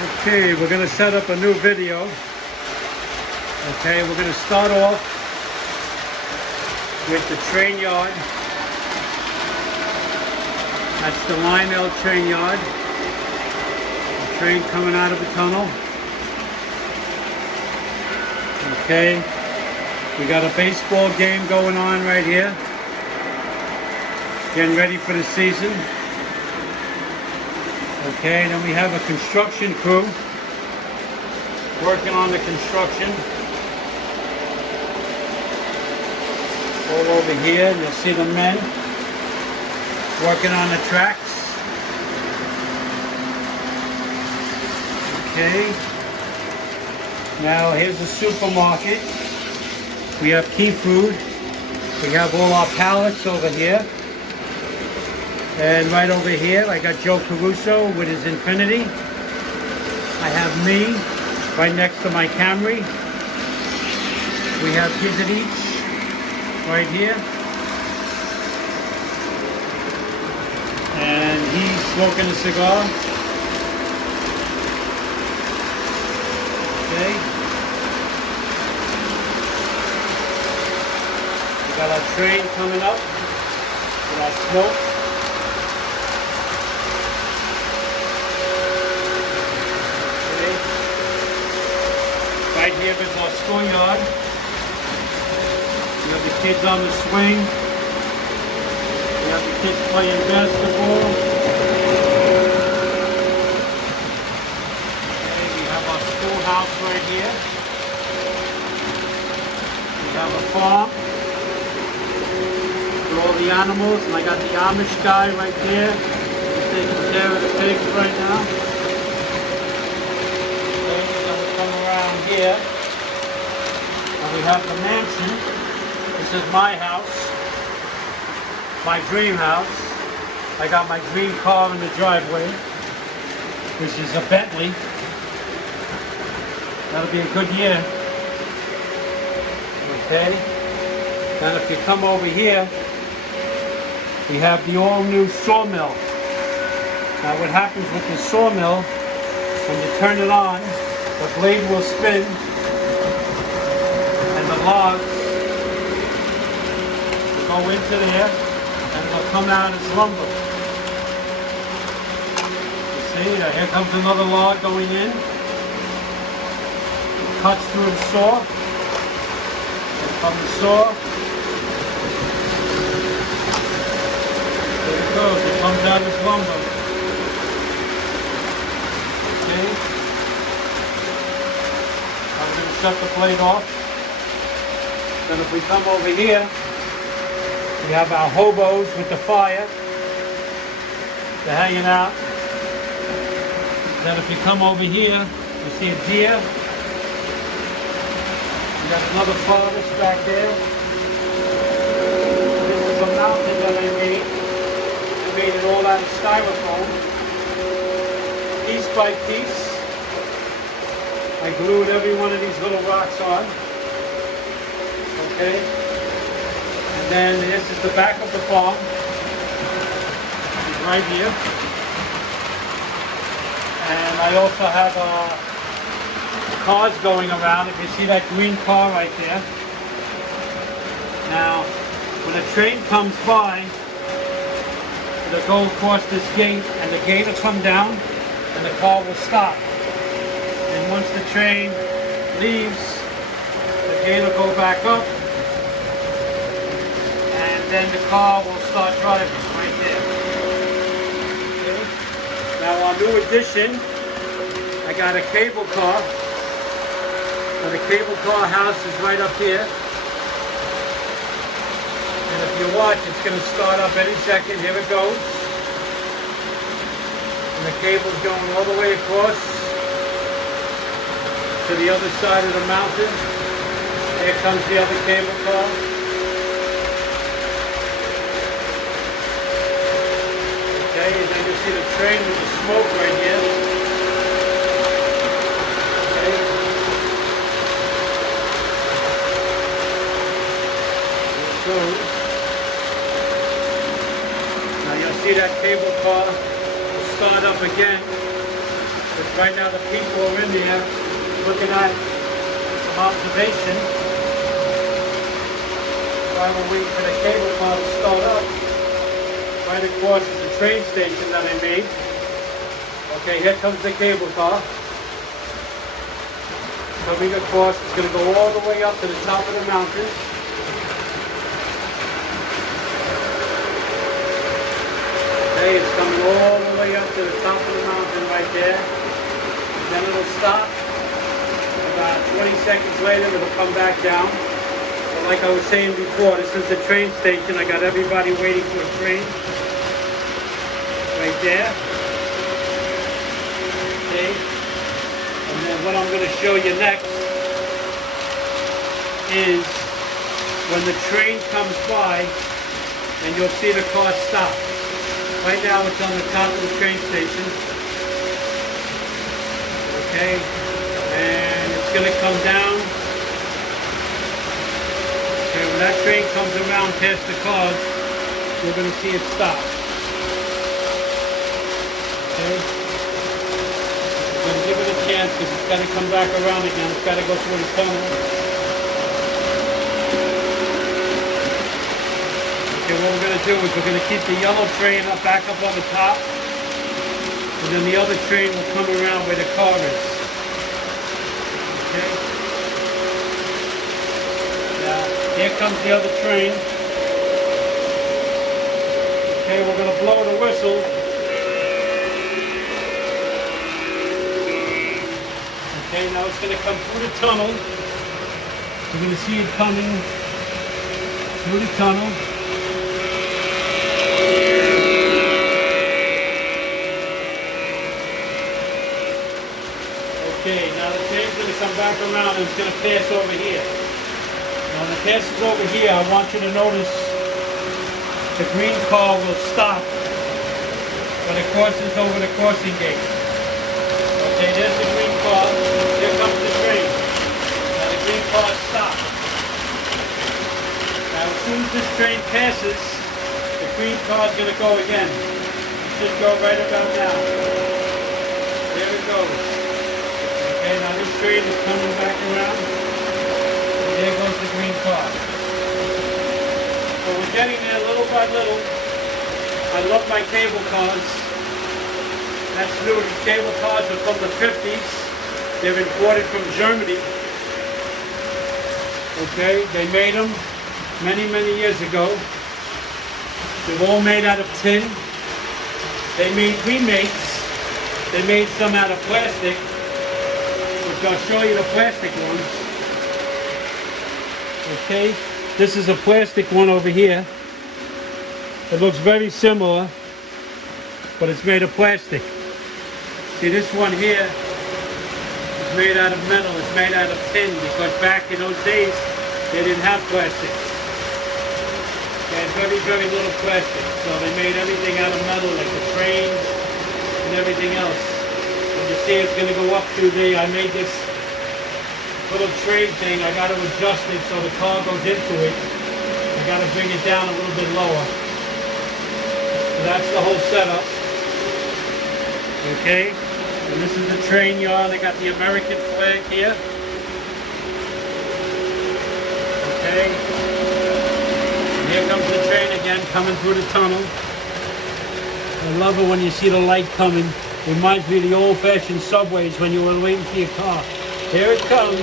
Okay, we're going to set up a new video. Okay, we're going to start off with the train yard. That's the Sawmill train yard. The train coming out of the tunnel. Okay, we got a baseball game going on right here. Getting ready for the season. Okay, then we have a construction crew working on the construction. All over here, and you'll see the men working on the tracks. Okay. Now here's the supermarket. We have key food. We have all our pallets over here. And right over here, I got Joe Caruso with his Infinity. I have me right next to my Camry. We have his at each right here. And he's smoking a cigar. Okay. We got our train coming up with our smoke. Right here is our schoolyard. We have the kids on the swing. We have the kids playing basketball. Okay, we have our schoolhouse right here. We have a farm for all the animals, and I got the Amish guy right there. He's taking care of the pigs right now. Here, and we have the mansion. This is my house, my dream house. I got my dream car in the driveway, which is a Bentley. That'll be a good year. Okay. Then if you come over here, we have the all-new Sawmill. Now what happens with the Sawmill, when you turn it on, the blade will spin, and the logs will go into there, and they'll come out as lumber. You see, here comes another log going in. It cuts through the saw, and from the saw, there it goes, it comes out as lumber. Okay? I'm going to shut the blade off. Then if we come over here, we have our hobos with the fire. They're hanging out. Then if you come over here, you see a deer. We got another forest back there. This is a mountain that I made. I made it all out of styrofoam. Piece by piece. I glued every one of these little rocks on. Okay. And then this is the back of the farm. It's right here. And I also have cars going around. If you see that green car right there. Now, when a train comes by, it'll go across this gate, and the gate will come down, and the car will stop. And once the train leaves, the gate will go back up, and then the car will start driving right there. Okay. Now our new addition, I got a cable car. Now the cable car house is right up here. And if you watch, it's going to start up any second. Here it goes. And the cable's going all the way across to the other side of the mountain. Here comes the other cable car. Okay, and then you see the train with the smoke right here. Okay. There it goes. Now you'll see that cable car will start up again. It's right now the people are in there looking at some observation while we're waiting for the cable car to start up. Right across is the train station that I made. Okay, here comes the cable car. Coming across, it's going to go all the way up to the top of the mountain. Okay, it's coming all the way up to the top of the mountain right there. And then it'll stop. About 20 seconds later, it'll come back down. But like I was saying before, this is the train station. I got everybody waiting for a train. Right there. Okay. And then what I'm going to show you next is when the train comes by and you'll see the car stop. Right now it's on the top of the train station. Okay, and it's going to come down. Okay, when that train comes around past the cars, you're going to see it stop. Okay, I'm going to give it a chance because it's got to come back around again. It's got to go through the tunnel. Okay, what we're going to do is we're going to keep the yellow train back up on the top, and then the other train will come around where the car is. Okay? Now, here comes the other train. Okay, we're going to blow the whistle. Okay, now it's going to come through the tunnel. We're going to see it coming through the tunnel. Okay, now the train's going to come back around and it's going to pass over here. Now when it passes over here, I want you to notice the green car will stop when it crosses over the crossing gate. Okay, there's the green car. Here comes the train. Now the green car stops. Now as soon as this train passes, the green car is going to go again. It should go right about now. There it goes. Okay, now this train is coming back around, and there goes the green car. So we're getting there little by little. I love my cable cars. That's new. These cable cars are from the 50s. They're imported from Germany. Okay, they made them many, many years ago. They're all made out of tin. They made remakes. They made some out of plastic. I'll show you the plastic ones. Okay, this is a plastic one over here. It looks very similar, but it's made of plastic. See, this one here is made out of metal. It's made out of tin because back in those days they didn't have plastic. They had very, very little plastic, so they made everything out of metal, like the trains and everything else. You see it's going to go up through the, I made this little train thing, I got to adjust it so the car goes into it. I got to bring it down a little bit lower. So that's the whole setup. Okay, and this is the train yard. I got the American flag here. Okay, and here comes the train again coming through the tunnel. I love it when you see the light coming. Reminds me of the old-fashioned subways when you were waiting for your car. Here it comes.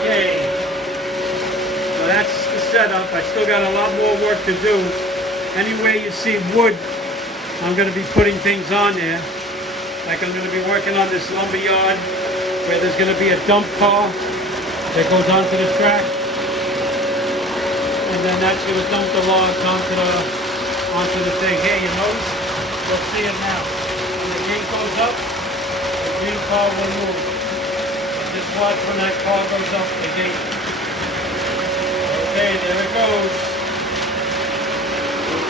Okay. So that's the setup. I still got a lot more work to do. Anywhere you see wood, I'm going to be putting things on there. Like I'm going to be working on this lumber yard where there's going to be a dump car that goes onto the track. And then that's going to dump the logs onto the thing. Here, you notice? You'll see it now. When the gate goes up, the green car will move. Just watch when that car goes up the gate. Okay, there it goes.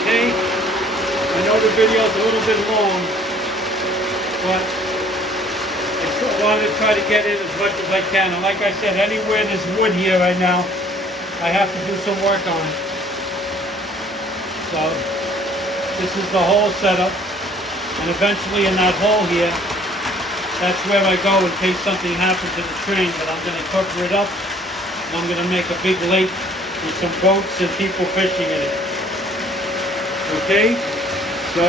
Okay. I know the video is a little bit long, but I wanted to try to get in as much as I can. And like I said, anywhere there's wood here right now, I have to do some work on it. So, this is the whole setup. And eventually in that hole here, That's where I go in case something happens to the train, but I'm going to cover it up. And I'm going to make a big lake with some boats and people fishing in it. Okay? So,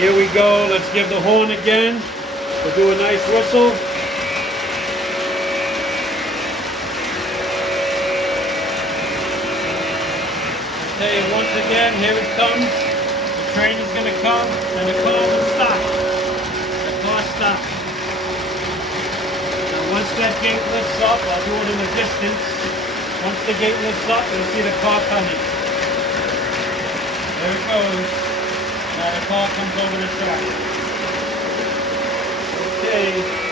here we go. Let's give the horn again. We'll do a nice whistle. Okay, once again, here it comes. The train is going to come, and the car will stop. The car stops. Now, once that gate lifts up, I'll do it in the distance. Once the gate lifts up, you'll see the car coming. There it goes. Now the car comes over the track. Okay.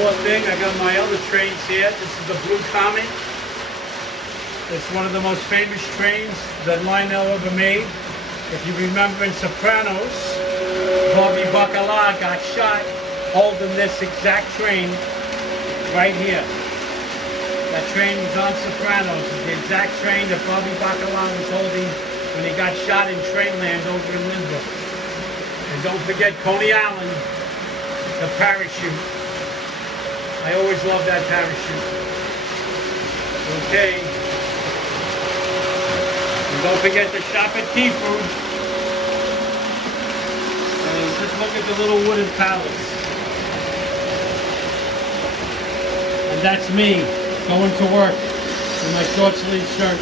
More thing, I got my other trains here. This is the Blue Comet. It's one of the most famous trains that Lionel ever made. If you remember in Sopranos, Bobby Bacala got shot holding this exact train right here. That train was on Sopranos. It's the exact train that Bobby Bacala was holding when he got shot in Trainland over in Lynbrook. And don't forget Coney Island, the parachute. I always love that parachute. Okay. And don't forget to shop at Key Food. And just look at the little wooden pallets. And that's me going to work in my short sleeve shirt.